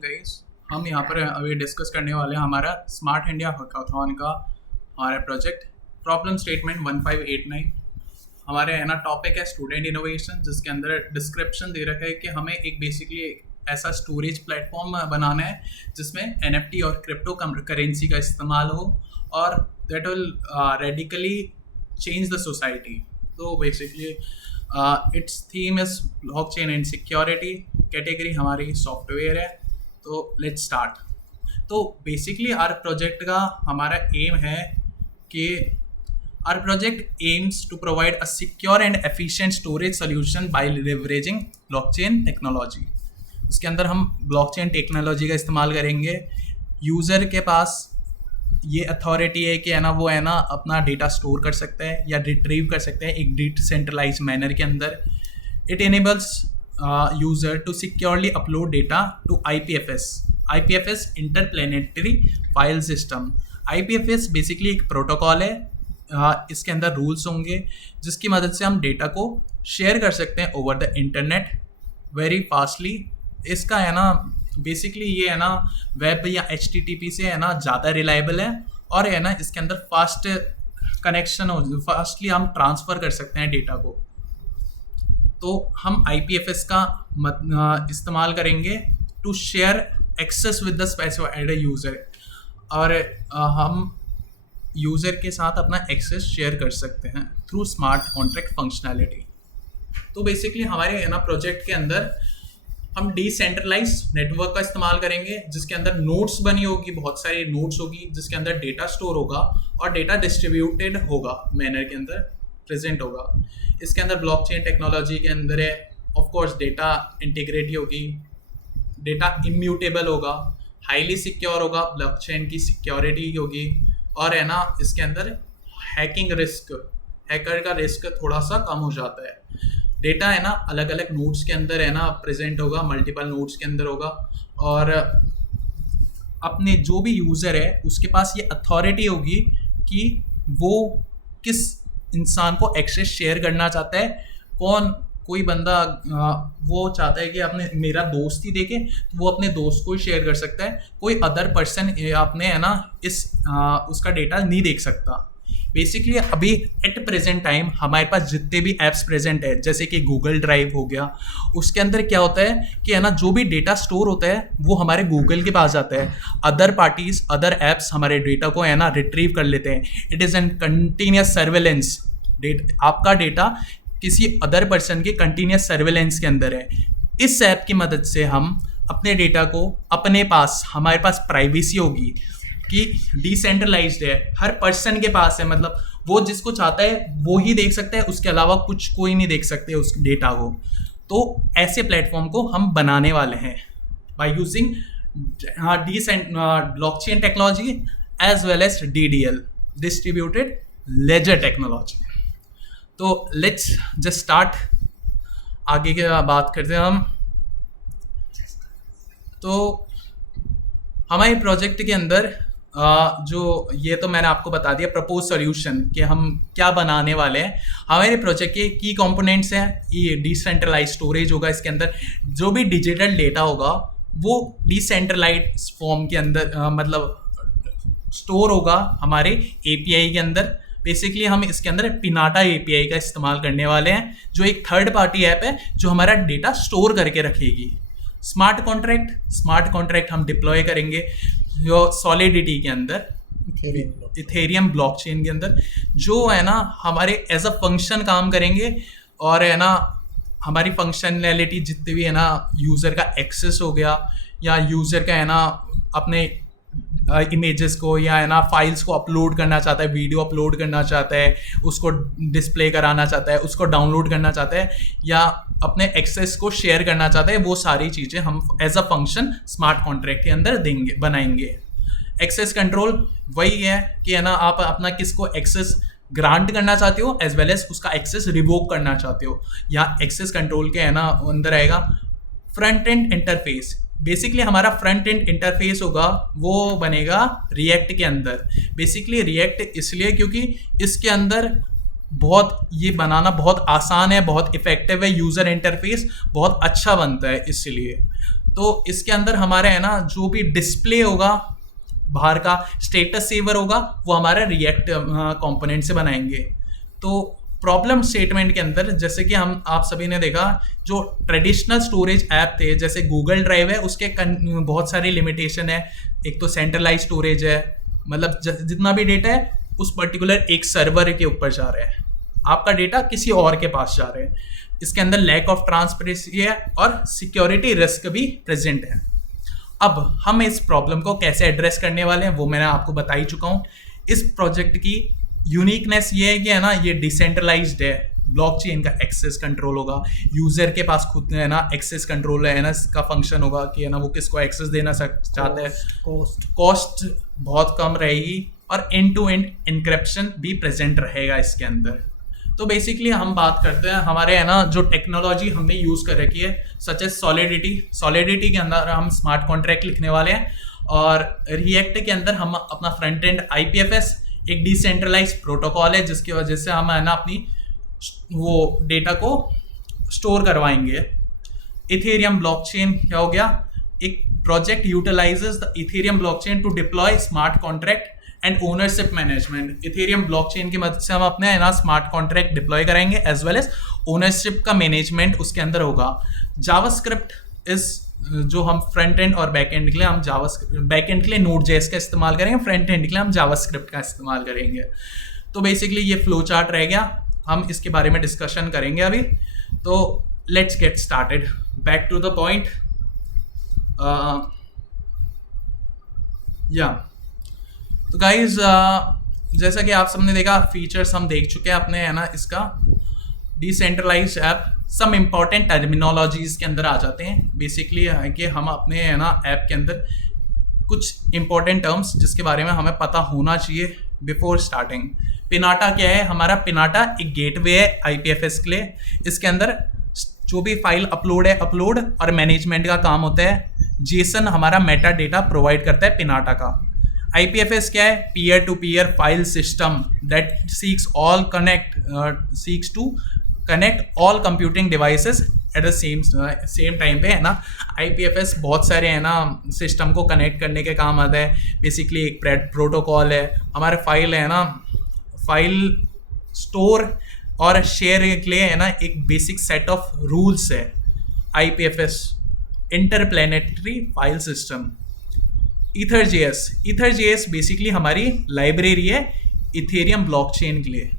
Guys, हम यहाँ पर अभी डिस्कस करने वाले हैं हमारा स्मार्ट इंडिया हैकाथॉन का हमारा प्रोजेक्ट प्रॉब्लम स्टेटमेंट 1589। हमारे है ना टॉपिक है स्टूडेंट इनोवेशन, जिसके अंदर डिस्क्रिप्शन दे रखा है कि हमें एक बेसिकली ऐसा स्टोरेज प्लेटफॉर्म बनाना है जिसमें एनएफटी और क्रिप्टो करेंसी का इस्तेमाल हो और that will radically change the society. तो basically its theme is blockchain and security, category हमारी सॉफ्टवेयर है। तो लेट्स स्टार्ट। तो बेसिकली आर प्रोजेक्ट का हमारा एम है कि our project aims to provide a secure and efficient storage solution by leveraging blockchain technology. इसके अंदर हम ब्लॉकचेन टेक्नोलॉजी का इस्तेमाल करेंगे। यूज़र के पास ये अथॉरिटी है कि है ना वो है ना अपना डेटा स्टोर कर सकता है या रिट्रीव कर सकते हैं एक डिसेंट्रलाइज मैनर के अंदर। It enables user to securely upload data to IPFS interplanetary file system. IPFS basically एक प्रोटोकॉल है। इसके अंदर रूल्स होंगे जिसकी मदद से हम डेटा को शेयर कर सकते हैं over the internet very fastly. इसका है ना बेसिकली ये है ना वेब या HTTP से है ना ज़्यादा रिलायबल है और है ना इसके अंदर फास्ट कनेक्शन हो, फास्टली हम ट्रांसफ़र कर सकते हैं डेटा को। तो हम IPFS का इस्तेमाल करेंगे to share access with the specified user और हम यूज़र के साथ अपना एक्सेस शेयर कर सकते हैं थ्रू स्मार्ट कॉन्ट्रैक्ट फंक्शनैलिटी। तो बेसिकली हमारे है ना प्रोजेक्ट के अंदर हम डिसेंट्रलाइज नेटवर्क का इस्तेमाल करेंगे जिसके अंदर नोड्स बनी होगी, बहुत सारी नोड्स होगी जिसके अंदर डेटा स्टोर होगा और डेटा डिस्ट्रीब्यूटेड होगा मैनर के अंदर प्रेजेंट होगा। इसके अंदर ब्लॉकचेन टेक्नोलॉजी के अंदर है ऑफ कोर्स डेटा इंटीग्रिटी होगी, डेटा इम्यूटेबल होगा, हाईली सिक्योर होगा, ब्लॉकचेन की सिक्योरिटी होगी और है ना इसके अंदर हैकिंग रिस्क, हैकर का रिस्क थोड़ा सा कम हो जाता है। डेटा है ना अलग अलग नोड्स के अंदर है ना प्रेजेंट होगा, मल्टीपल नोड्स के अंदर होगा और अपने जो भी यूज़र है उसके पास ये अथॉरिटी होगी कि वो किस इंसान को एक्सेस शेयर करना चाहता है। कोई बंदा वो चाहता है कि अपने मेरा दोस्त ही देखे तो वो अपने दोस्त को ही शेयर कर सकता है, कोई अदर पर्सन अपने है ना उसका डेटा नहीं देख सकता। बेसिकली अभी एट प्रेजेंट टाइम हमारे पास जितने भी ऐप्स प्रेजेंट है जैसे कि गूगल ड्राइव हो गया, उसके अंदर क्या होता है कि है ना जो भी डेटा स्टोर होता है वो हमारे गूगल के पास जाता है। अदर पार्टीज, अदर ऐप्स हमारे डेटा को है ना रिट्रीव कर लेते हैं। It is an continuous surveillance. आपका डेटा किसी अदर पर्सन के कंटिन्यूस सर्वेलेंस के अंदर है। इस ऐप की मदद से हम अपने डेटा को अपने पास, हमारे पास प्राइवेसी होगी कि डिसेंट्रलाइज्ड है, हर पर्सन के पास है, मतलब वो जिसको चाहता है वो ही देख सकता है, उसके अलावा कोई नहीं देख सकते उस डेटा को। तो ऐसे प्लेटफॉर्म को हम बनाने वाले हैं by using blockchain technology as well as DDL, distributed ledger technology. तो लेट्स जस्ट स्टार्ट, आगे की बात करते हैं हम। तो हमारे प्रोजेक्ट के अंदर जो ये तो मैंने आपको बता दिया प्रपोज सॉल्यूशन कि हम क्या बनाने वाले हैं। हमारे प्रोजेक्ट के की कंपोनेंट्स हैं, ये डिसेंट्रलाइज स्टोरेज होगा, इसके अंदर जो भी डिजिटल डेटा होगा वो डिसेंट्रलाइज फॉर्म के अंदर मतलब स्टोर होगा हमारे API के अंदर। बेसिकली हम इसके अंदर पिनाटा API का इस्तेमाल करने वाले हैं जो एक थर्ड पार्टी ऐप है जो हमारा डेटा स्टोर करके रखेगी। स्मार्ट कॉन्ट्रैक्ट हम डिप्लॉय करेंगे जो सॉलिडिटी के अंदर, इथेरियम ब्लॉकचेन के अंदर, जो है ना हमारे एज अ फंक्शन काम करेंगे और है ना हमारी फंक्शनैलिटी जितने भी है ना यूज़र का एक्सेस हो गया या यूज़र का है ना अपने इमेजेस को या है ना फाइल्स को अपलोड करना चाहता है, वीडियो अपलोड करना चाहता है, उसको डिस्प्ले कराना चाहता है, उसको डाउनलोड करना चाहता है या अपने एक्सेस को शेयर करना चाहता है, वो सारी चीज़ें हम as a function smart contract के अंदर बनाएंगे। एक्सेस कंट्रोल वही है कि है ना आप अपना किसको एक्सेस ग्रांट करना चाहते हो एज वेल एज उसका एक्सेस रिवोक करना चाहते हो, या एक्सेस कंट्रोल के है ना अंदर आएगा फ्रंट एंड इंटरफेस। बेसिकली हमारा फ्रंट एंड इंटरफेस होगा वो बनेगा रिएक्ट के अंदर। बेसिकली रिएक्ट इसलिए क्योंकि इसके अंदर ये बनाना बहुत आसान है, बहुत इफेक्टिव है, यूज़र इंटरफेस बहुत अच्छा बनता है इसलिए। तो इसके अंदर हमारे है ना जो भी डिस्प्ले होगा बाहर का स्टेटस सेवर होगा वो हमारा रिएक्ट कंपोनेंट से बनाएंगे। तो प्रॉब्लम स्टेटमेंट के अंदर जैसे कि हम आप सभी ने देखा जो ट्रेडिशनल स्टोरेज ऐप थे जैसे गूगल ड्राइव है उसके बहुत सारी लिमिटेशन है। एक तो सेंट्रलाइज स्टोरेज है, मतलब जितना भी डेटा है उस पर्टिकुलर एक सर्वर के ऊपर जा रहा है, आपका डेटा किसी और के पास जा रहा है। इसके अंदर लैक ऑफ ट्रांसपेरेंसी है और सिक्योरिटी रिस्क भी प्रेजेंट है। अब हम इस प्रॉब्लम को कैसे एड्रेस करने वाले हैं वो मैंने आपको बता ही चुका हूँ। इस प्रोजेक्ट की यूनिकनेस ये है कि है ना ये डिसेंट्रलाइज्ड है, ब्लॉकचेन का एक्सेस कंट्रोल होगा, यूजर के पास खुद है ना एक्सेस कंट्रोल है ना इसका फंक्शन होगा कि है ना वो किसको एक्सेस देना चाहता है। कॉस्ट बहुत कम रहेगी और एंड टू एंड एन्क्रिप्शन भी प्रेजेंट रहेगा इसके अंदर। तो बेसिकली हम बात करते हैं हमारे है ना जो टेक्नोलॉजी हमने यूज़ कर रखी है सच एज सॉलिडिटी के अंदर हम स्मार्ट कॉन्ट्रैक्ट लिखने वाले हैं, और रिएक्ट के अंदर हम अपना फ्रंट एंड IPFS एक डिसेंट्रलाइज प्रोटोकॉल है जिसकी वजह से हम है ना अपनी वो डेटा को स्टोर करवाएंगे। इथेरियम ब्लॉकचेन क्या हो गया, एक project utilizes the Ethereum blockchain to deploy smart contract and ownership management. Ethereum blockchain की मदद से हम अपने है ना स्मार्ट कॉन्ट्रैक्ट डिप्लॉय कराएंगे एज वेल एज ओनरशिप का मैनेजमेंट उसके अंदर होगा। जावास्क्रिप्ट इज जो हम फ्रंट एंड और बैक एंड के लिए हम बैक एंड के लिए Node.js का इस्तेमाल करेंगे, फ्रंट एंड के लिए हम जावास्क्रिप्ट का इस्तेमाल करेंगे। तो बेसिकली ये फ्लो चार्ट रह गया, हम इसके बारे में डिस्कशन करेंगे अभी। तो let's get started, back to the point. तो गाइज जैसा कि आप सबने देखा फीचर्स हम देख चुके हैं अपने है ना इसका decentralized app. Some important terminologies के अंदर आ जाते हैं। बेसिकली है कि हम अपने है ना ऐप के अंदर कुछ इंपॉर्टेंट टर्म्स जिसके बारे में हमें पता होना चाहिए बिफोर स्टार्टिंग। पिनाटा क्या है, हमारा पिनाटा एक गेटवे है IPFS के लिए। इसके अंदर जो भी फाइल अपलोड है अपलोड और मैनेजमेंट का काम होता है। जेसन हमारा मेटा डेटा प्रोवाइड करता है पिनाटा का। IPFS क्या है, peer to peer file system that seeks to connect all computing devices at the same time पे है ना। IPFS बहुत सारे है ना सिस्टम को कनेक्ट करने के काम आता है। बेसिकली एक प्रोटोकॉल है, हमारे फाइल है ना फाइल स्टोर और शेयर के लिए है ना एक बेसिक सेट ऑफ रूल्स है। IPFS interplanetary file system. Ethers JS basically हमारी लाइब्रेरी है इथेरियम ब्लॉकचेन के लिए।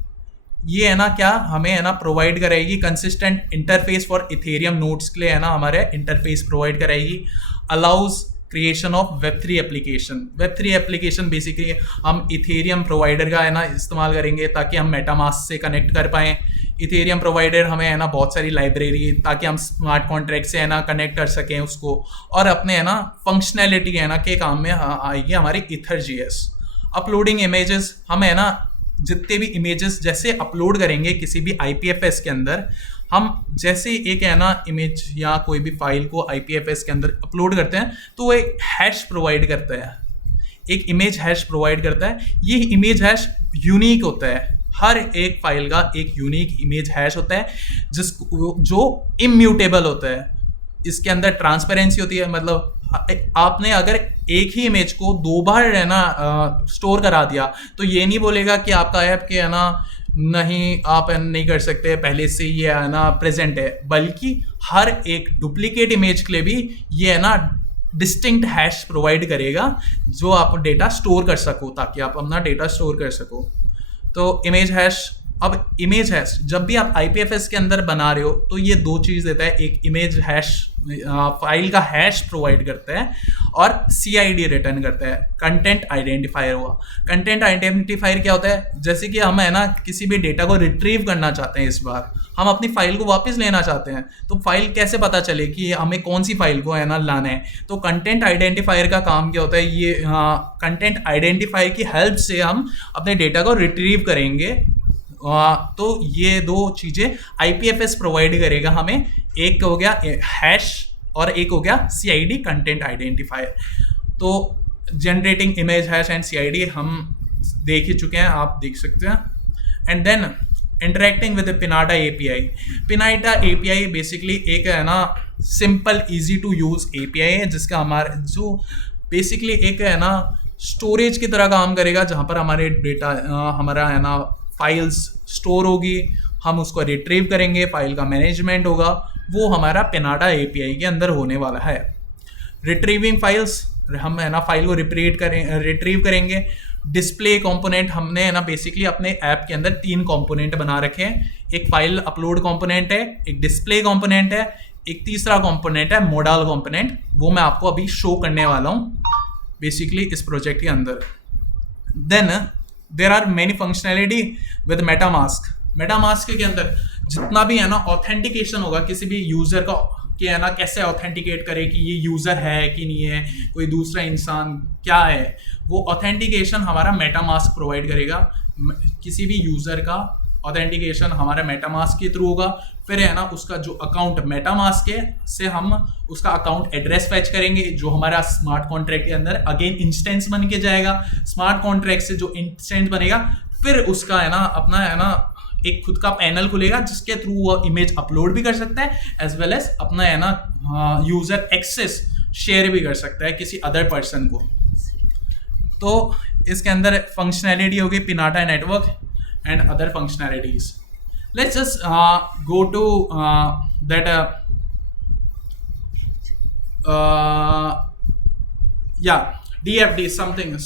ये है ना क्या हमें है ना प्रोवाइड कराएगी consistent interface for Ethereum nodes के लिए है ना हमारे इंटरफेस प्रोवाइड कराएगी। Allows creation of Web3 application. Web3 application basically हम इथेरियम प्रोवाइडर का है ना इस्तेमाल करेंगे ताकि हम मेटामास्क से कनेक्ट कर पाएँ। इथेरियम प्रोवाइडर हमें है ना बहुत सारी लाइब्रेरी ताकि हम स्मार्ट कॉन्ट्रैक्ट से है ना कनेक्ट कर सकें उसको, और अपने है ना फंक्शनैलिटी है ना के काम में आएगी हमारी ईथरजेएस। अपलोडिंग इमेजेस, हम है ना जितने भी इमेजेस जैसे अपलोड करेंगे किसी भी IPFS के अंदर, हम जैसे एक है ना इमेज या कोई भी फाइल को IPFS के अंदर अपलोड करते हैं तो वो एक हैश प्रोवाइड करता है, एक इमेज हैश प्रोवाइड करता है। ये इमेज हैश यूनिक होता है, हर एक फाइल का एक यूनिक इमेज हैश होता है जो इम्यूटेबल होता है। इसके अंदर ट्रांसपेरेंसी होती है, मतलब आपने अगर एक ही इमेज को 2 बार है ना स्टोर करा दिया तो ये नहीं बोलेगा कि आपका ऐप के है ना नहीं आप नहीं कर सकते, पहले से ये है ना प्रेजेंट है, बल्कि हर एक डुप्लीकेट इमेज के लिए भी ये है ना डिस्टिंक्ट हैश प्रोवाइड करेगा जो आप डेटा स्टोर कर सको, ताकि आप अपना डेटा स्टोर कर सको। तो इमेज हैश, अब इमेज हैश जब भी आप IPFS के अंदर बना रहे हो तो ये 2 चीज़ देता है, एक इमेज हैश फाइल का हैश प्रोवाइड करता है और CID रिटर्न करता है। कंटेंट आइडेंटिफायर हुआ, कंटेंट आइडेंटिफायर क्या होता है, जैसे कि हम है ना किसी भी डेटा को रिट्रीव करना चाहते हैं, इस बार हम अपनी फाइल को वापस लेना चाहते हैं, तो फाइल कैसे पता चले कि हमें कौन सी फाइल को है ना लाना है। तो कंटेंट आइडेंटिफायर का काम क्या होता है, ये कंटेंट आइडेंटिफायर की हेल्प से हम अपने डेटा को रिट्रीव करेंगे। तो ये 2 चीज़ें IPFS प्रोवाइड करेगा हमें, एक हो गया हैश और एक हो गया CID कंटेंट आइडेंटिफायर। तो generating image hash and CID हम देख ही चुके हैं, आप देख सकते हैं। And then interacting with Pinata API। Pinata API basically एक है ना simple easy to use API है, जिसका हमारे जो बेसिकली एक है ना स्टोरेज की तरह काम करेगा, जहाँ पर हमारे डेटा हमारा है ना फाइल्स स्टोर होगी, हम उसको रिट्रीव करेंगे, फाइल का मैनेजमेंट होगा, वो हमारा पिनाटा API के अंदर होने वाला है। रिट्रीविंग फाइल्स, हम है ना फाइल को रिट्रीव करेंगे। डिस्प्ले कंपोनेंट, हमने है ना बेसिकली अपने ऐप के अंदर 3 कंपोनेंट बना रखे हैं। एक फाइल अपलोड कंपोनेंट है, एक डिस्प्ले कंपोनेंट है, एक तीसरा कंपोनेंट है मोडाल कंपोनेंट, वो मैं आपको अभी शो करने वाला हूँ बेसिकली इस प्रोजेक्ट के अंदर। Then there are many functionality with MetaMask. MetaMask के अंदर जितना भी है ना ऑथेंटिकेशन होगा किसी भी यूजर का, कि है ना कैसे ऑथेंटिकेट करे कि ये यूज़र है कि नहीं है, कोई दूसरा इंसान क्या है, वो ऑथेंटिकेशन हमारा मेटामास्क प्रोवाइड करेगा। किसी भी यूज़र का ऑथेंटिकेशन हमारा मेटामास्क के थ्रू होगा। फिर है ना उसका जो अकाउंट मेटामास्क है से हम उसका अकाउंट एड्रेस फैच करेंगे, जो हमारा स्मार्ट कॉन्ट्रैक्ट के अंदर अगेन इंस्टेंस बन के जाएगा। स्मार्ट कॉन्ट्रैक्ट से जो इंस्टेंस बनेगा, फिर उसका है ना अपना है ना एक खुद का पैनल खुलेगा, जिसके थ्रू वो इमेज अपलोड भी कर सकता है, एज वेल एज अपना है ना यूजर एक्सेस शेयर भी कर सकता है किसी अदर पर्सन को। तो इसके अंदर फंक्शनैलिटी होगी Pinata network and other functionalities. Let's just go to that या DFD समथिंग,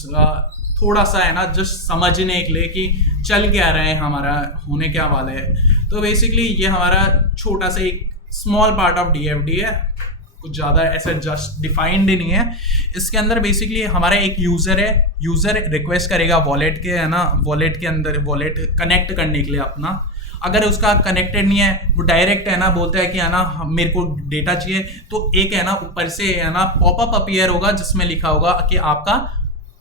थोड़ा सा है ना जस्ट समझने के लिए कि चल क्या रहा है, हमारा होने क्या वाला है। तो बेसिकली ये हमारा छोटा सा एक स्मॉल पार्ट ऑफ DFD है, कुछ ज़्यादा ऐसा जस्ट डिफाइंड ही नहीं है। इसके अंदर बेसिकली हमारा एक यूज़र है, यूज़र रिक्वेस्ट करेगा वॉलेट के है ना, वॉलेट के अंदर वॉलेट कनेक्ट करने के लिए अपना। अगर उसका कनेक्टेड नहीं है, वो डायरेक्ट है ना बोलता है कि है ना मेरे को डेटा चाहिए, तो एक है ना ऊपर से है ना पॉपअप अपीयर होगा जिसमें लिखा होगा कि आपका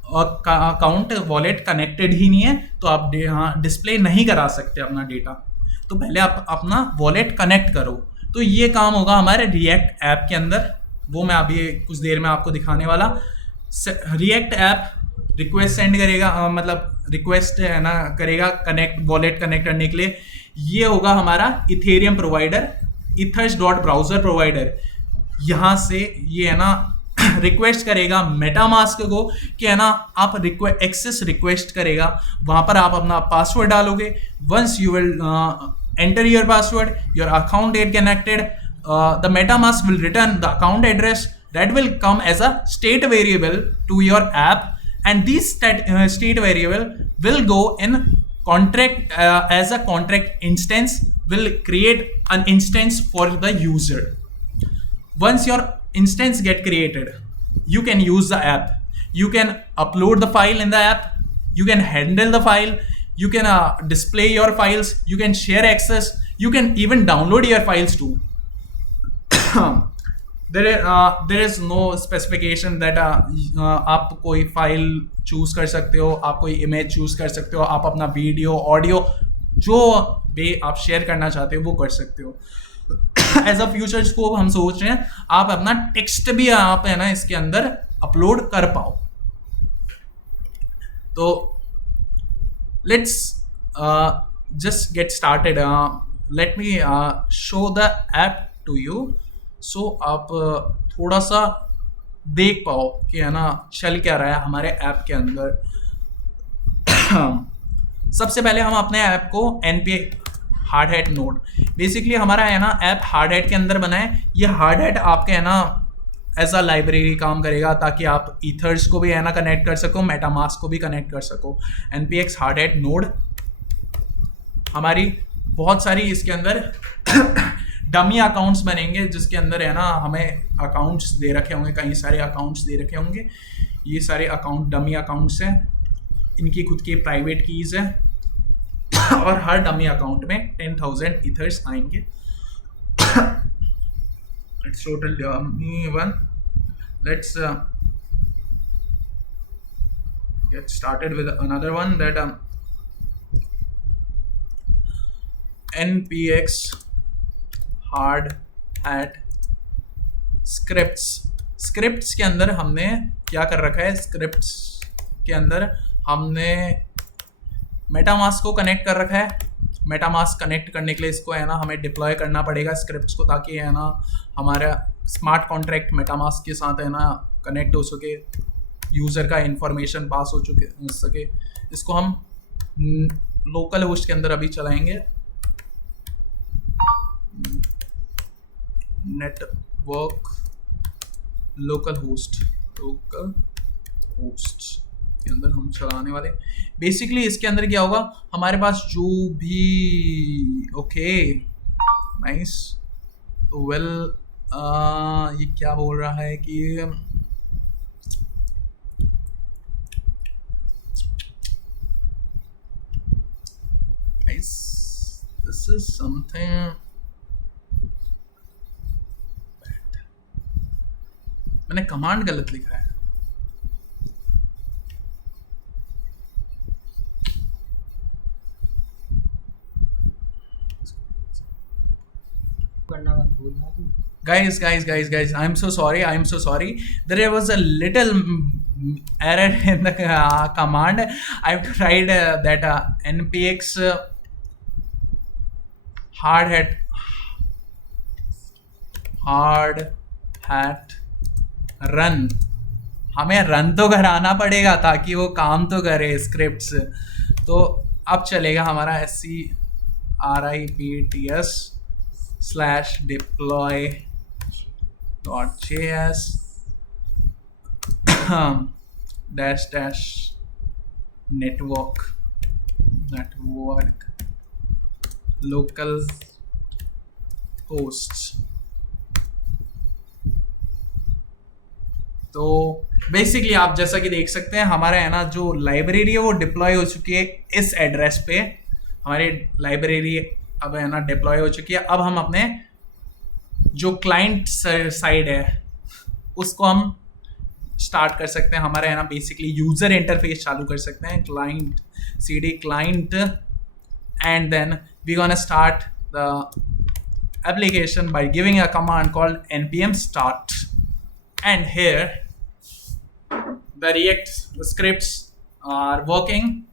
अकाउंट वॉलेट कनेक्टेड ही नहीं है, तो आप डिस्प्ले नहीं करा सकते अपना डेटा। तो पहले आप अपना वॉलेट कनेक्ट करो। तो ये काम होगा हमारे रिएक्ट ऐप के अंदर, वो मैं अभी कुछ देर में आपको दिखाने वाला। रिएक्ट ऐप रिक्वेस्ट सेंड करेगा, मतलब रिक्वेस्ट है ना करेगा कनेक्ट वॉलेट कनेक्ट करने के लिए। ये होगा हमारा इथेरियम प्रोवाइडर, ethers.browser प्रोवाइडर। यहाँ से ये है ना रिक्वेस्ट करेगा मेटामास्क को कि है ना आप एक्सेस रिक्वेस्ट करेगा, वहां पर आप अपना पासवर्ड डालोगे। Once you will enter your password, your account get connected, the MetaMask will return the account address that will come as a state variable to your app, and this state variable will go in contract as a contract instance, will create an instance for the user. Once your instance get created, you can use the app, you can upload the file in the app, you can handle the file, you can display your files, you can share access, you can even download your files too. there is no specification that आप कोई file choose कर सकते हो, आप कोई image choose कर सकते हो, आप अपना वीडियो ऑडियो जो भी आप शेयर करना चाहते हो वो कर सकते हो। एज अ फ्यूचर स्कोप हम सोच रहे हैं आप अपना टेक्स्ट भी आप है ना इसके अंदर अपलोड कर पाओ। तो let's just get started. Let me show the app to you, so आप थोड़ा सा देख पाओ कि है ना चल क्या रहा है हमारे ऐप के अंदर। सबसे पहले हम अपने ऐप को NPA hard hat node, basically हमारा है ना ऐप हार्ड हैट के अंदर बना है। ये हार्ड हैट आपके है ना एज अ लाइब्रेरी काम करेगा, ताकि आप ईथर्स को भी है ना कनेक्ट कर सको, मेटामास्क को भी कनेक्ट कर सको। NPX हार्ड हैट नोड हमारी बहुत सारी इसके अंदर डमी अकाउंट्स बनेंगे, जिसके अंदर है ना हमें अकाउंट्स दे रखे होंगे, कई सारे अकाउंट्स दे रखे होंगे। ये सारे अकाउंट डमी अकाउंट्स हैं, इनकी खुद की प्राइवेट कीज़ है, और हर डमी अकाउंट में 10,000 ईथर्स आएंगे। It's total dummy one. Let's get started with another one that NPX hard hat scripts के अंदर हमने क्या कर रखा है, स्क्रिप्ट्स के अंदर हमने मेटामास्क को कनेक्ट कर रखा है, मेटामास्क कनेक्ट करने के लिए इसको है ना हमें डिप्लॉय करना पड़ेगा स्क्रिप्ट्स को, ताकि है ना हमारा स्मार्ट कॉन्ट्रैक्ट मेटामास्क के साथ है ना कनेक्ट हो सके, यूज़र का इंफॉर्मेशन पास हो सके। इसको हम लोकल होस्ट के अंदर अभी चलाएंगे, नेटवर्क लोकल होस्ट के अंदर हम चलाने वाले। बेसिकली इसके अंदर क्या होगा, हमारे पास जो भी ओके नाइस, तो वेल ये क्या बोल रहा है कि दिस इज समथिंग, मैंने कमांड गलत लिखा है। Guys, I'm so sorry. There was a little error in the command. I've tried that npx hard hat run, हमें रन तो कराना पड़ेगा ताकि वो काम तो करे स्क्रिप्ट्स। तो अब चलेगा हमारा scripts/deploy.js network local hosts। तो बेसिकली आप जैसा कि देख सकते हैं हमारा है ना जो लाइब्रेरी है वो डिप्लॉय हो चुकी है इस एड्रेस पे। हमारी लाइब्रेरी अब है ना डिप्लॉय हो चुकी है। अब हम अपने जो क्लाइंट साइड है उसको हम स्टार्ट कर सकते हैं। हमारा है ना बेसिकली यूजर इंटरफेस चालू कर सकते हैं, client cd client, and then we're gonna start the application by giving a command called npm start, and here the React scripts are working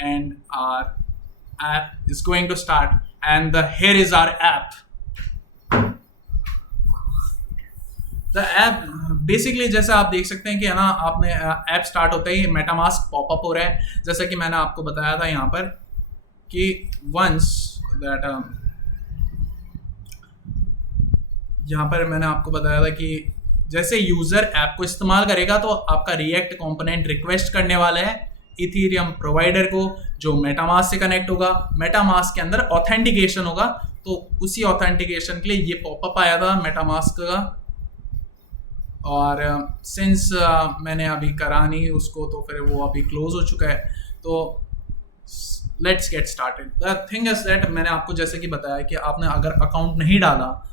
and our app is going to start, and here is our app. The app basically जैसा आप देख सकते हैं कि है ना आपने app start होते ही मेटामास्क पॉपअप हो रहा है। जैसा कि मैंने आपको बताया था यहाँ पर कि वंस दैट यहाँ पर मैंने आपको बताया था कि जैसे यूजर ऐप को इस्तेमाल करेगा तो आपका रिएक्ट कंपोनेंट रिक्वेस्ट करने वाला है इथीरियम प्रोवाइडर को जो मेटामास्क से कनेक्ट होगा। मेटामास्क के अंदर ऑथेंटिकेशन होगा, तो उसी ऑथेंटिकेशन के लिए ये पॉपअप आया था मेटामास्क का। और सिंस मैंने अभी करा नहीं उसको तो फिर वो अभी क्लोज हो चुका है। तो let's get started. The thing is that मैंने आपको जैसे कि बताया कि आपने अगर अकाउंट नहीं डाला,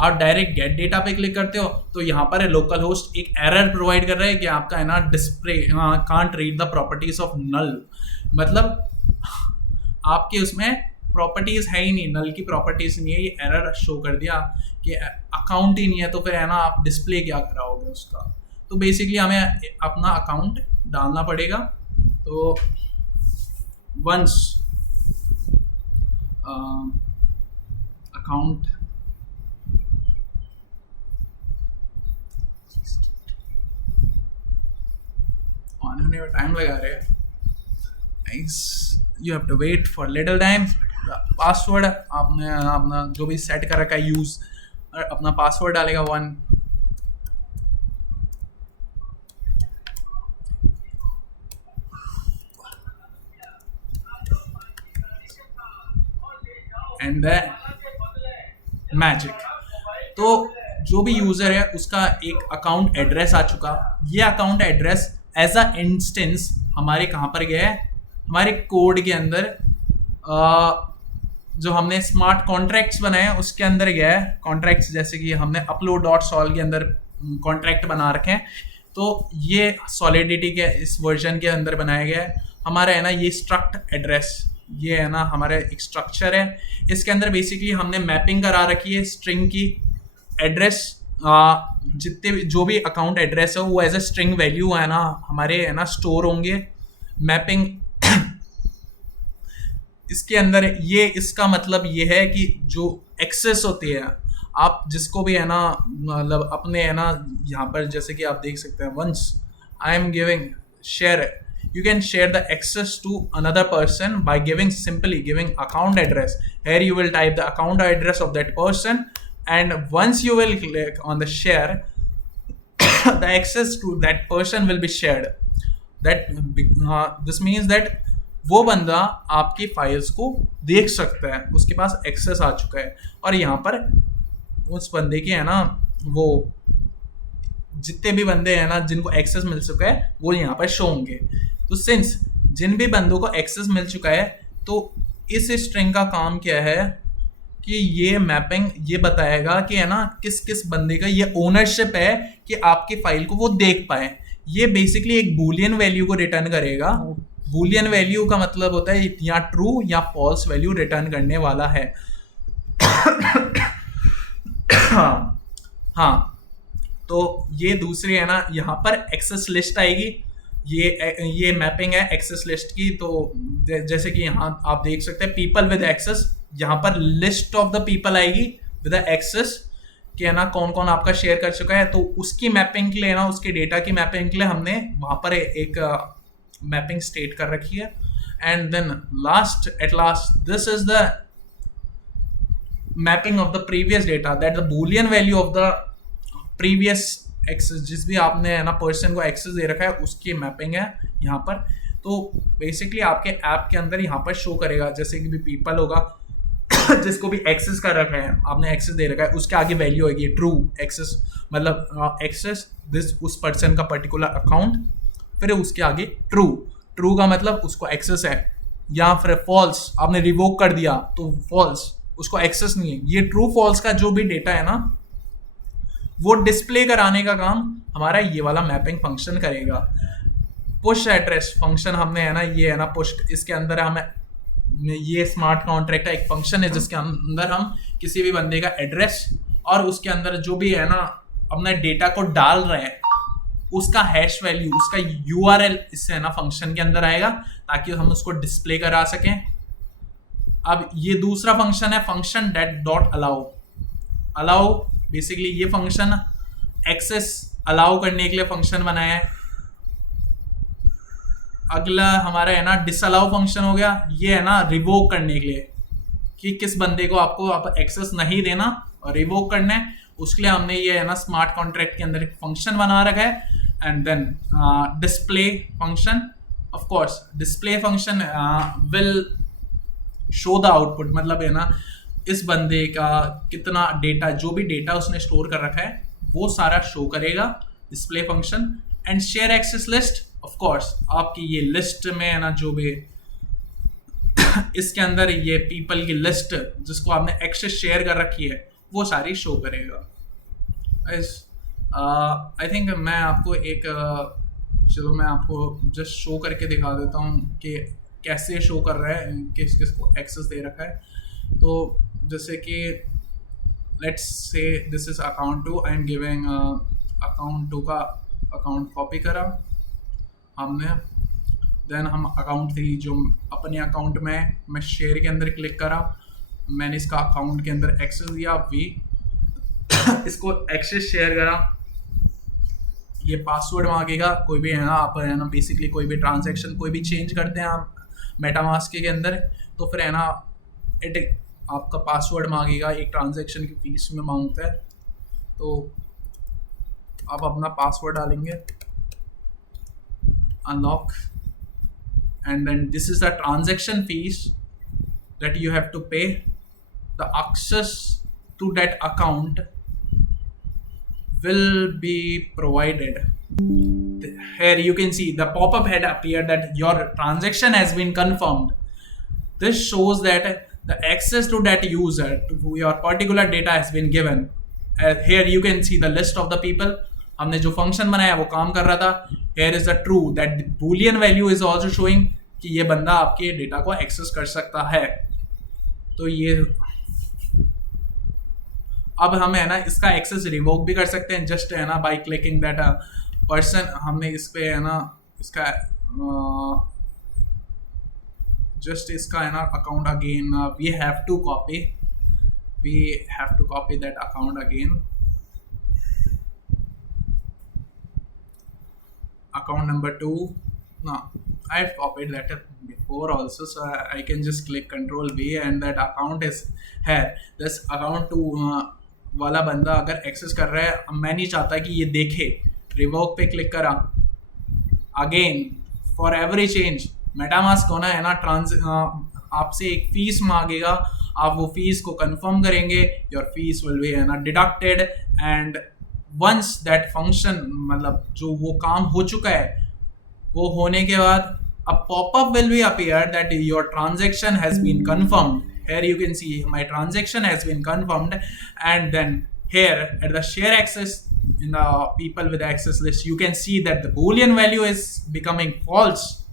आप डायरेक्ट गेट डेटा पे क्लिक करते हो तो यहाँ पर लोकल होस्ट एक एरर प्रोवाइड कर रहा है कि आपका है ना display can't read the properties of null. मतलब आपके उसमें प्रॉपर्टीज है ही नहीं, नल की प्रॉपर्टीज नहीं है, ये एरर शो कर दिया कि अकाउंट ही नहीं है। तो फिर है ना आप डिस्प्ले क्या कराओगे उसका। तो बेसिकली हमें अपना अकाउंट डालना पड़ेगा। तो वंस अकाउंट ऑन होने में टाइम लगा रहे हैं, nice, you have to wait for little time. Password आपने अपना जो भी सेट कर रखा है यूज, अपना पासवर्ड डालेगा 1, एंड द मैजिक। तो जो भी यूजर है उसका एक अकाउंट एड्रेस आ चुका। ये account address as a instance हमारे कहाँ पर गया है, हमारे कोड के अंदर जो हमने स्मार्ट कॉन्ट्रैक्ट्स बनाए हैं उसके अंदर गया है। कॉन्ट्रैक्ट्स जैसे कि हमने upload.sol के अंदर कॉन्ट्रैक्ट बना रखे हैं, तो ये सॉलिडिटी के इस वर्जन के अंदर बनाया गया है। हमारा है ना ये स्ट्रक्ट एड्रेस, ये है ना हमारा एक स्ट्रक्चर है। इसके अंदर बेसिकली हमने मैपिंग करा रखी है स्ट्रिंग की। एड्रेस जितने भी जो भी अकाउंट एड्रेस है वो एज ए स्ट्रिंग वैल्यू है ना हमारे है ना स्टोर होंगे। मैपिंग इसके अंदर ये इसका मतलब ये है कि जो एक्सेस होती है, आप जिसको भी है ना मतलब अपने है ना यहाँ पर जैसे कि आप देख सकते हैं, once I am giving share, you can share the access to another person by simply giving account address. Here you will type the account address of that person, and once you will click on the share, the access to that person will be shared. That this means that वो बंदा आपकी files को देख सकता है, उसके पास access आ चुका है, और यहाँ पर उस बंदे की है ना वो जितने भी बंदे हैं ना जिनको एक्सेस मिल चुका है वो यहाँ पर शो होंगे। तो सिंस जिन भी बंदों को एक्सेस मिल चुका है, तो इस स्ट्रिंग का काम क्या है कि ये मैपिंग ये बताएगा कि है ना किस किस बंदे का ये ओनरशिप है कि आपकी फाइल को वो देख पाए। ये बेसिकली एक बूलियन वैल्यू को रिटर्न करेगा। बूलियन वैल्यू का मतलब होता है या ट्रू या फॉल्स वैल्यू रिटर्न करने वाला है। हाँ, तो ये दूसरी है ना यहाँ पर एक्सेस लिस्ट आएगी। ये मैपिंग है एक्सेस लिस्ट की। तो जैसे कि यहाँ आप देख सकते हैं पीपल विद एक्सेस, यहाँ पर लिस्ट ऑफ द पीपल आएगी विद एक्सेस कि है ना कौन कौन आपका शेयर कर चुका है। तो उसकी मैपिंग के लिए ना, उसके डेटा की मैपिंग के लिए हमने वहाँ पर एक मैपिंग स्टेट कर रखी है। And then at last this is the mapping of the previous data, that the boolean value of the previous access, जिस भी आपने है ना पर्सन को एक्सेस दे रखा है उसकी मैपिंग है यहाँ पर। तो बेसिकली आपके ऐप के अंदर यहाँ पर शो करेगा, जैसे कि भी पीपल होगा जिसको भी एक्सेस कर रखा है, आपने एक्सेस दे रखा है, उसके आगे वैल्यू होगी ट्रू एक्सेस, मतलब एक्सेस दिस उस पर्सन का पर्टिकुलर अकाउंट, फिर उसके आगे ट्रू का मतलब उसको एक्सेस है, या फिर फॉल्स आपने रिवोक कर दिया तो फॉल्स, उसको एक्सेस नहीं है। ये ट्रू फॉल्स का जो भी डेटा है ना वो डिस्प्ले कराने का काम हमारा ये वाला मैपिंग फंक्शन करेगा। पुश एड्रेस फंक्शन हमने है ना ये है ना पुश, इसके अंदर हमें ये स्मार्ट कॉन्ट्रैक्ट एक फंक्शन है जिसके अंदर हम किसी भी बंदे का एड्रेस और उसके अंदर जो भी है ना अपने डेटा को डाल रहे हैं उसका हैश वैल्यू, उसका यूआरएल इससे है ना फंक्शन के अंदर आएगा ताकि हम उसको डिस्प्ले करा सकें। अब ये दूसरा फंक्शन है function date dot allow basically ये फंक्शन एक्सेस अलाउ करने के लिए फंक्शन बनाया है। अगला हमारा है ना डिसअलाउ फंक्शन हो गया, ये है ना रिवोक करने के लिए कि किस बंदे को आपको आप एक्सेस नहीं देना और रिवोक करना है, उसके लिए हमने ये है ना स्मार्ट कॉन्ट्रैक्ट के अंदर एक फंक्शन बना रखा है। And then display function, of course display function will show the output, मतलब है ना इस बंदे का कितना डेटा, जो भी डेटा उसने स्टोर कर रखा है वो सारा शो करेगा display function. And share access list, of course आपकी ये लिस्ट में है ना जो भी इसके अंदर ये पीपल की लिस्ट जिसको आपने एक्सेस शेयर कर रखी है वो सारी शो करेगा। आई थिंक मैं आपको एक चलो मैं आपको जस्ट शो करके दिखा देता हूँ कि कैसे शो कर रहा है, किस किस को एक्सेस दे रखा है। तो जैसे कि let's say this is account 2, I am giving account 2 का अकाउंट कॉपी करा हमने, देन हम अकाउंट 3 जो अपने अकाउंट में मैं शेयर के अंदर क्लिक करा, मैंने इसका अकाउंट के अंदर एक्सेस दिया वी इसको एक्सेस शेयर करा, ये पासवर्ड मांगेगा, कोई भी है ना आप है ना बेसिकली कोई भी ट्रांजैक्शन कोई भी चेंज करते हैं आप मेटामास्क के अंदर तो फिर है ना इट आपका पासवर्ड मांगेगा, एक ट्रांजैक्शन की फीस में मांगता है। तो आप अपना पासवर्ड डालेंगे, unlock, and then this is the transaction fees that you have to pay. The access to that account will be provided. Here you can see the pop-up had appeared that your transaction has been confirmed. This shows that the access to that user to your particular data has been given. Here you can see the list of the people. हमने जो function बनाया वो काम कर रहा था। Here is the true that the boolean value is also showing कि ये बंदा आपके डेटा को एक्सेस कर सकता है। तो ये अब हम है ना इसका एक्सेस रिवोक भी कर सकते हैं जस्ट है ना बाय क्लिकिंग दैट पर्सन। हमने इस पे है ना इसका just इसका है ना account again, we have to copy that account again, account number 2. No, I've copied that before also, so I can just click Control V and that account is here. This account 2 वाला बंदा अगर access कर रहा है, मैं नहीं चाहता कि ये देखे, रिवोक पे क्लिक करा, again for every change MetaMask होना है ना, आपसे एक फीस मांगेगा, आप वो फीस को कंफर्म करेंगे, योर फीस विल बी है ना deducted, and once that function मतलब जो वो काम हो चुका है, वो होने के बाद a pop-up will be appear that your transaction has been confirmed. Here you can see my transaction has been confirmed, and then here at the share access in the people with access list, you can see that the boolean value is becoming false.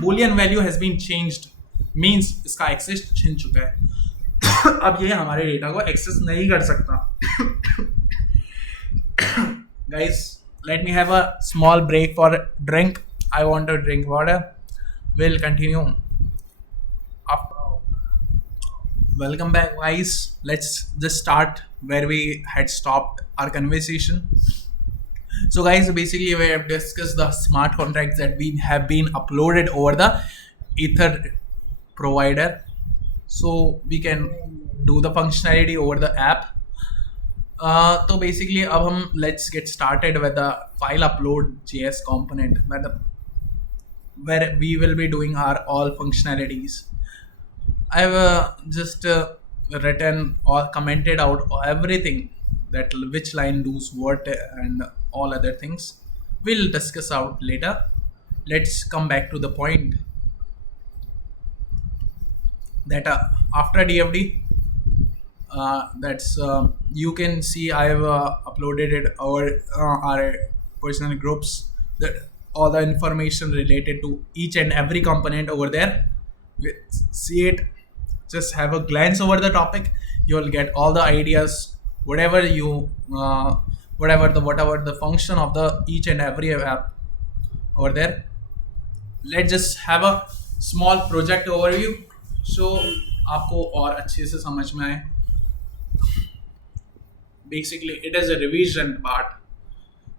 Boolean value has been changed, means इसका access छिन चुका है. अब ये हमारे data को access नहीं कर सकता. Guys, let me have a small break for drink. I want to drink water. We'll continue. Welcome back, guys. Let's just start where we had stopped our conversation. So, guys, basically we have discussed the smart contracts that we have been uploaded over the Ether provider. So we can do the functionality over the app. So basically अब हम let's get started with the file upload JS component where we will be doing our all functionalities. I've just written or commented out everything, that which line does what and all other things. We'll discuss out later. Let's come back to the point that after DFD, that's you can see I have uploaded it our personal groups, that all the information related to each and every component over there. See it, just have a glance over the topic, you'll get all the ideas, whatever the function of the each and every app over there. Let's just have a small project overview so आपको और अच्छे से समझ में आए. Basically it is a revision part.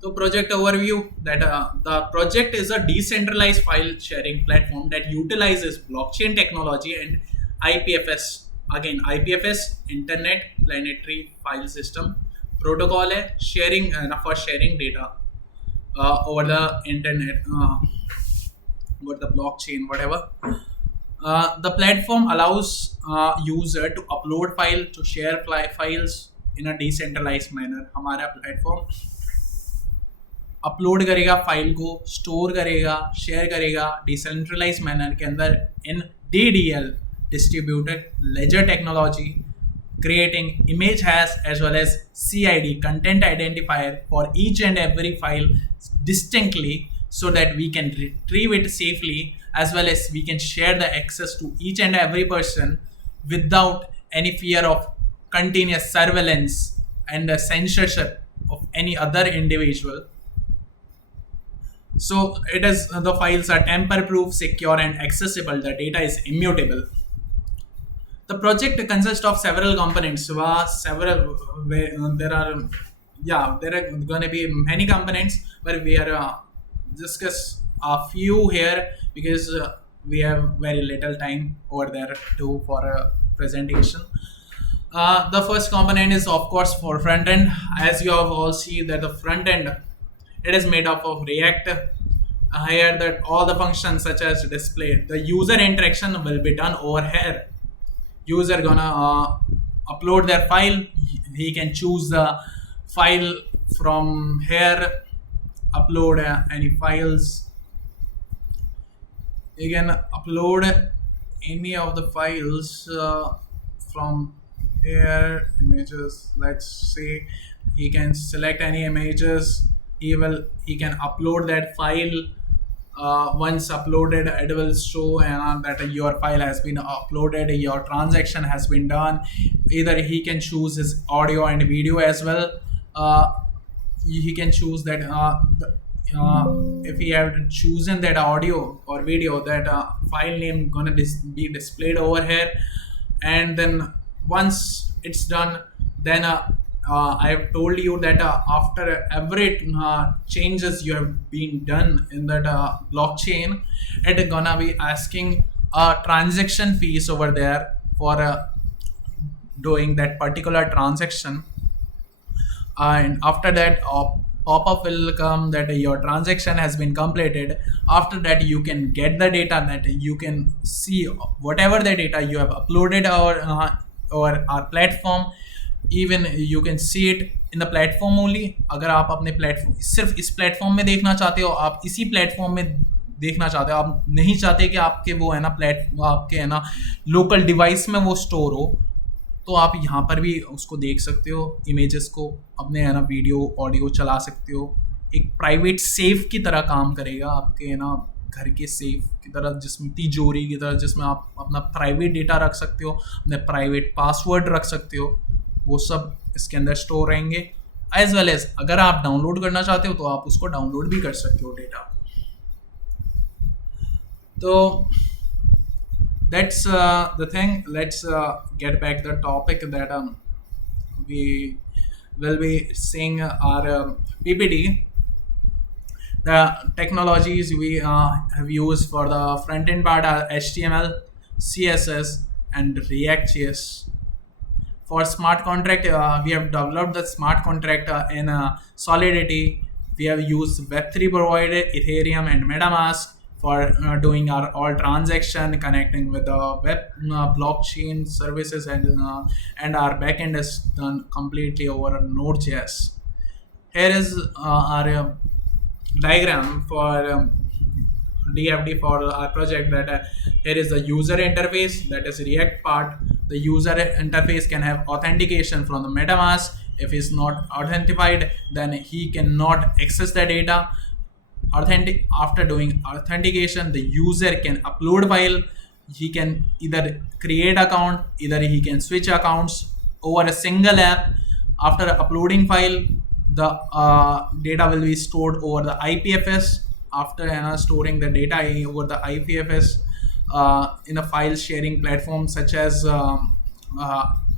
So project overview, that the project is a decentralized file sharing platform that utilizes blockchain technology and IPFS. Again, IPFS, Internet Planetary File System protocol है, sharing for sharing data over the internet, over the blockchain, whatever. The platform allows user to upload file, to share files in a decentralized manner. हमारा platform upload करेगा file को, store करेगा, share करेगा decentralise manner के अंदर इन DDL, distributed ledger technology, creating image hash as well as CID, content identifier, for each and every file distinctly, so that we can retrieve it safely, as well as we can share the access to each and every person without any fear of continuous surveillance and the censorship of any other individual. So it is, the files are tamper-proof, secure and accessible. The data is immutable. The project consists of several components. There are going to be many components, but we are discuss a few here because we have very little time over there for a presentation. The first component is of course for front end. As you have all seen that the front end, it is made up of React. Here that all the functions such as display, the user interaction will be done over here. User gonna upload their file. He can choose the file from here, upload any files. You can upload any of the files from here, images. Let's say he can select any images. He can upload that file. Once uploaded, it will show that your file has been uploaded, your transaction has been done. Either he can choose his audio and video as well. He can choose that if we have chosen that audio or video, that file name gonna be displayed over here. And then once it's done, then I have told you that after every changes you have been done in that blockchain, it gonna be asking a transaction fees over there for doing that particular transaction. And after that, a pop-up will come that your transaction has been completed. After that, you can get the data, that you can see whatever the data you have uploaded our platform. Even you can see it in the platform only. अगर आप अपने platform सिर्फ इस platform में देखना चाहते हो, आप इसी प्लेटफॉर्म में देखना चाहते हो, आप नहीं चाहते कि आपके वो है ना आपके है ना लोकल डिवाइस में वो स्टोर हो, तो आप यहाँ पर भी उसको देख सकते हो, इमेजेस को अपने है ना वीडियो ऑडियो चला सकते हो। एक प्राइवेट सेफ की तरह काम करेगा, आपके है ना घर के सेफ की तरह, जिसमें तिजोरी की तरह, जिसमें आप अपना प्राइवेट डेटा रख सकते हो, अपने प्राइवेट पासवर्ड रख सकते हो, वो सब इसके अंदर स्टोर रहेंगे। एज वेल एज अगर आप डाउनलोड करना चाहते हो तो आप उसको डाउनलोड भी कर सकते हो डेटा। तो that's the thing. Let's get back the topic that we will be seeing our PPT. The technologies we have used for the front end part are HTML, CSS, and React.js. For smart contract, we have developed the smart contract in Solidity. We have used Web3 provided Ethereum and MetaMask for doing our all transaction, connecting with the web blockchain services, and our backend is done completely over Node.js. Here is our diagram for DFD for our project. That here is the user interface, that is React part. The user interface can have authentication from the MetaMask. If he's not authenticated, then he cannot access the data. After doing authentication, the user can upload file. He can either create account, either he can switch accounts over a single app. After uploading file, the data will be stored over the IPFS. After storing the data over the IPFS in a file sharing platform such as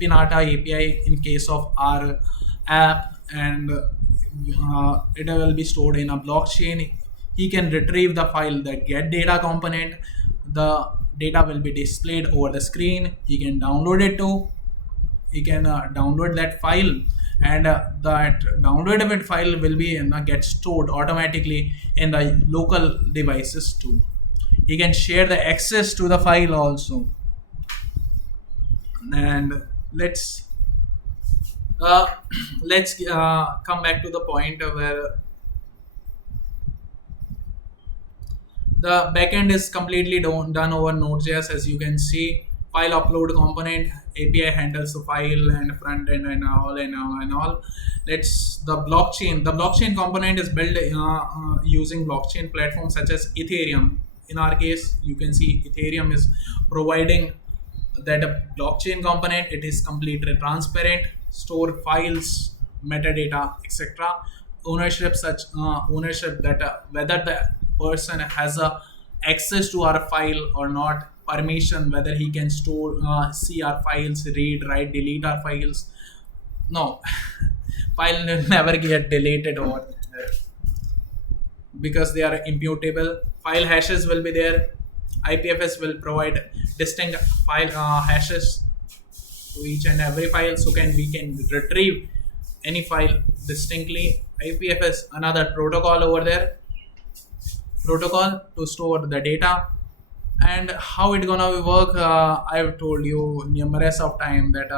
Pinata API in case of our app, and it will be stored in a blockchain. He can retrieve the file, the get data component. The data will be displayed over the screen. He can download it too. He can download that file, and that downloaded file will be get stored automatically in the local devices too. He can share the access to the file also. And let's come back to the point where the backend is completely done over Node.js. As you can see, file upload component API handles the file and front end and all. Let's the blockchain component is built using blockchain platforms such as Ethereum. In our case, you can see Ethereum is providing that a blockchain component. It is completely transparent, store files, metadata, etc. Ownership that whether the person has a access to our file or not, permission whether he can store see our files, read, write, delete our files. No, file will never get deleted over there because they are immutable. File hashes will be there. IPFS will provide distinct file hashes to each and every file, so we can retrieve any file distinctly. IPFS, another protocol over there, protocol to store the data. And how it gonna work, I've told you numerous of time that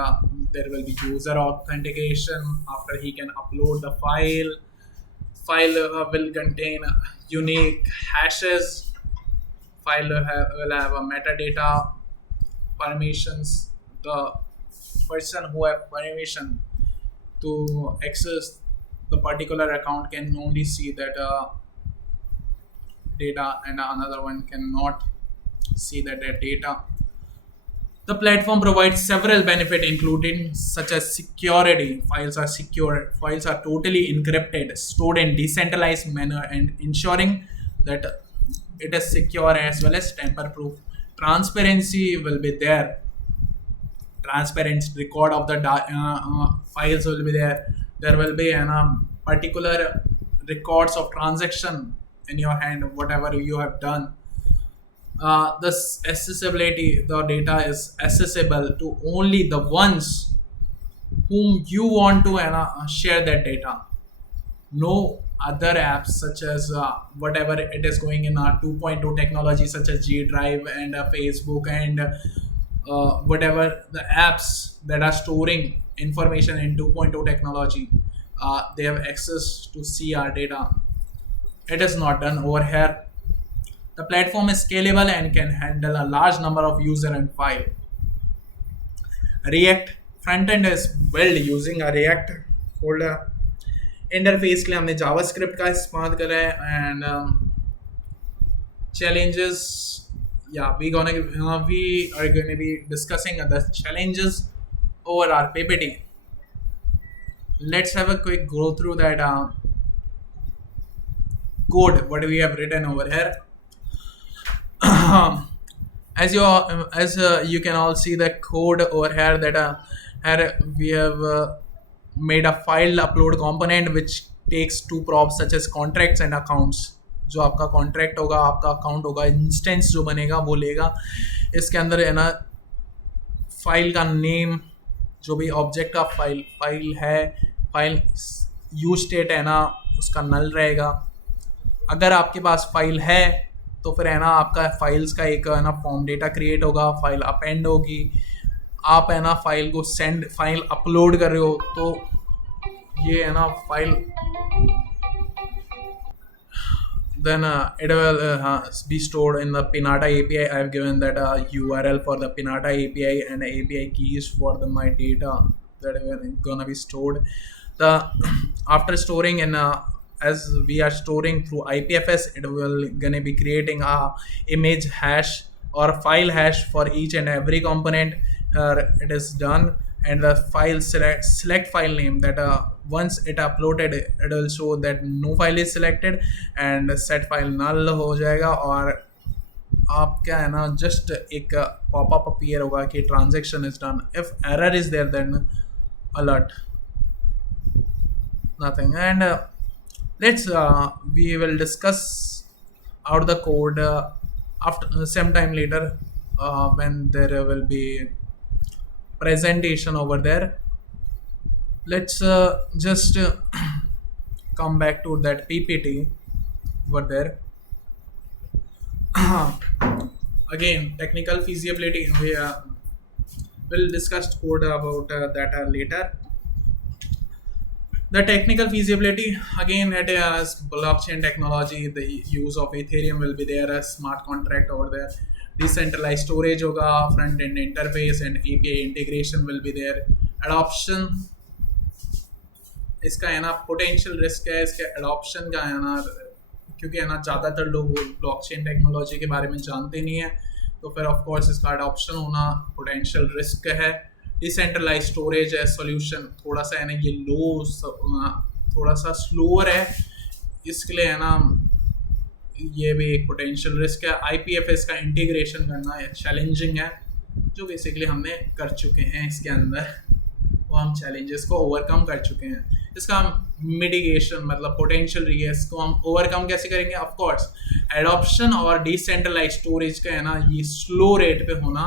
there will be user authentication. After he can upload the file will contain unique hashes. File will have a metadata, permissions. The person who have permission to access the particular account can only see that data, and another one cannot see that data. The platform provides several benefits, including such as security. Files are secure. Files are totally encrypted, stored in decentralized manner, and ensuring that it is secure as well as tamper-proof. Transparency will be there. Transparent record of the files will be there. There will be an particular records of transaction in your hand, whatever you have done. This accessibility, the data is accessible to only the ones whom you want to share that data. No other apps such as whatever it is going in our 2.0 technology such as G Drive and Facebook and whatever the apps that are storing information in 2.0 technology, they have access to see our data. It is not done over here. The platform is scalable and can handle a large number of user and file. React frontend is built using a React folder. Interface के लिए हमने JavaScript का इस्तेमाल करा है and challenges, yeah, we are going to be discussing the challenges over our ppt. Let's have a quick go through that code what we have written over here. As you can all see the code over here that here we have made a file upload component which takes two props such as contracts and accounts. जो आपका contract होगा, आपका account होगा, instance जो बनेगा वो लेगा. इसके अंदर है ना फाइल का नेम, जो भी ऑब्जेक्ट का फाइल है, फाइल यूज स्टेट है ना उसका नल रहेगा. अगर आपके पास फाइल है तो फिर है ना आपका फाइल्स का एक है ना फॉर्म डेटा क्रिएट होगा, फाइल अपेंड होगी. आप है ना फाइल को फाइल अपलोड कर रहे हो तो ये है ना file then it will be stored in the Pinata API. I have given that URL for the Pinata API and API keys for my data that are gonna be stored. After storing in as we are storing through IPFS, it will gonna be creating a image hash or file hash for each and every component. It is done, and the file select file name that once it uploaded it will show that no file is selected and set file null हो जाएगा. और आप क्या है ना just एक pop-up appear होगा कि transaction is done. If error is there then alert, nothing. And let's we will discuss out the code after some time later when there will be presentation over there. Let's just come back to that PPT over there. Again, technical feasibility, we will discuss code about that later. The technical feasibility, again, it is blockchain technology. The use of Ethereum will be there, a smart contract over there. Decentralized storage होगा, front end interface and API integration will be there. Adoption, इसका है ना potential risk है इसके adoption का है ना, क्योंकि है ना ज़्यादातर लोग ब्लॉकचेन टेक्नोलॉजी के बारे में जानते नहीं है, तो फिर ऑफ कोर्स इसका एडॉप्शन होना पोटेंशियल रिस्क है. डिसेंट्रलाइज स्टोरेज है सॉल्यूशन, थोड़ा सा है ना ये थोड़ा सा स्लोअर है, इसके लिए है ना ये भी एक पोटेंशियल रिस्क है. IPFS का इंटीग्रेशन करना चैलेंजिंग है, जो बेसिकली हमने कर चुके हैं इसके अंदर, वो हम चैलेंजेस को ओवरकम कर चुके हैं. इसका मिटिगेशन मतलब पोटेंशियल रिस्क को हम ओवरकम कैसे करेंगे? ऑफ कोर्स एडॉप्शन और डिसेंट्रलाइज स्टोरेज का है ना ये स्लो रेट पे होना,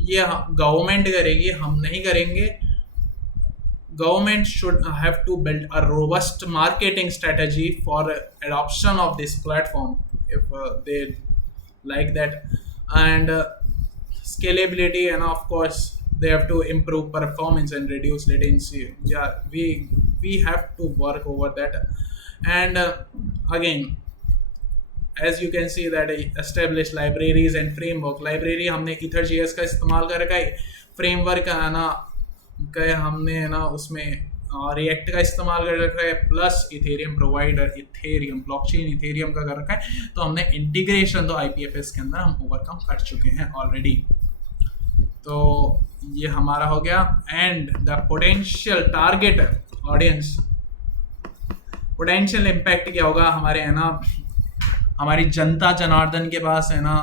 ये गवर्नमेंट करेगी, हम नहीं करेंगे. Government should have to build a robust marketing strategy for adoption of this platform if they like that, and scalability, and of course they have to improve performance and reduce latency. Yeah, we have to work over that. And again, as you can see that established libraries and framework. Library हमने EtherJS का इस्तेमाल कर रखा है, framework का है ना हमने है ना उसमें रिएक्ट का इस्तेमाल कर रखा है, plus Ethereum provider Ethereum blockchain Ethereum का कर रखा है. तो हमने इंटीग्रेशन तो IPFS के अंदर हम ओवरकम कर चुके हैं ऑलरेडी. तो ये हमारा हो गया। And the potential target audience, potential impact क्या होगा हमारे, है ना, हमारी जनता जनार्दन के पास, है ना,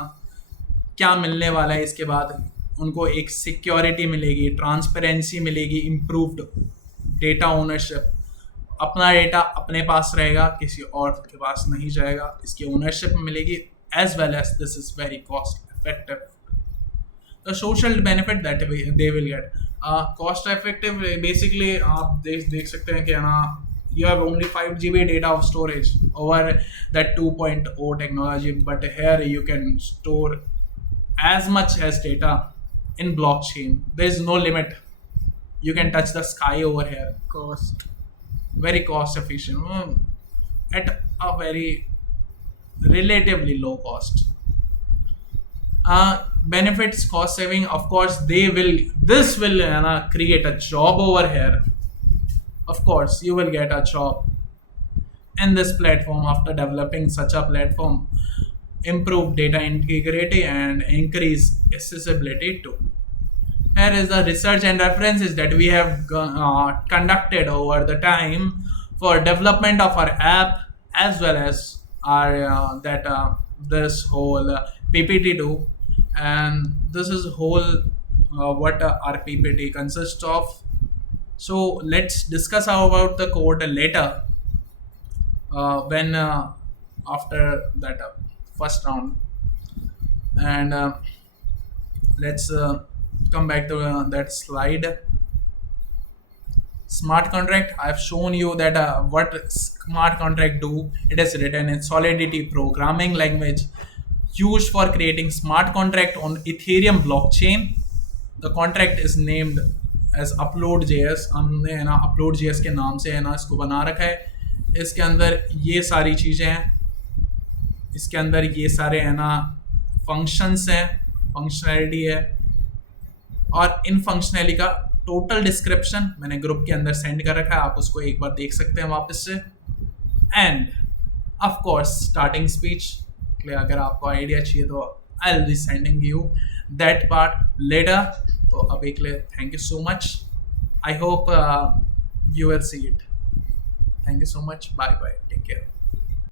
क्या मिलने वाला है इसके बाद। उनको एक सिक्योरिटी मिलेगी, ट्रांसपेरेंसी मिलेगी, इम्प्रूव्ड डेटा ओनरशिप, अपना डेटा अपने पास रहेगा, किसी और के पास नहीं जाएगा, इसकी ओनरशिप मिलेगी, as well as this is very cost effective. The social benefit that they will get, cost effective basically आप देख सकते हैं कि ना, you have only 5 GB data of storage over that 2.0 technology, but here you can store as much as data in blockchain. There is no limit, you can touch the sky over here. Cost, very cost efficient, at a very relatively low cost. Benefits, cost saving, of course this will create a job over here. Of course you will get a job in this platform after developing such a platform, improve data integrity and increase accessibility too. Here is the research and references that we have conducted over the time for development of our app, as well as our this whole PPT too. And this is whole what our PPT consists of. So let's discuss about the code later, when after that first round. And let's come back to that slide. Smart contract, I've shown you that what smart contract do. It is written in Solidity programming language, used for creating smart contract on Ethereum blockchain. The contract is named as upload.js, हमने, है ना, upload.js के नाम से, है ना, इसको बना रखा है। इसके अंदर ये सारी चीज़ें हैं, इसके अंदर ये सारे, है ना, फंक्शंस हैं, फंक्शनैलिटी है, और इन फंक्शनैलिटी का टोटल डिस्क्रिप्शन मैंने ग्रुप के अंदर सेंड कर रखा है, आप उसको एक बार देख सकते हैं वापस से। And of course starting speech, अगर आपको आइडिया चाहिए तो I will be sending you that part later. तो अभी के लिए thank you so much, I hope you will see it. Thank you so much, bye bye, take care.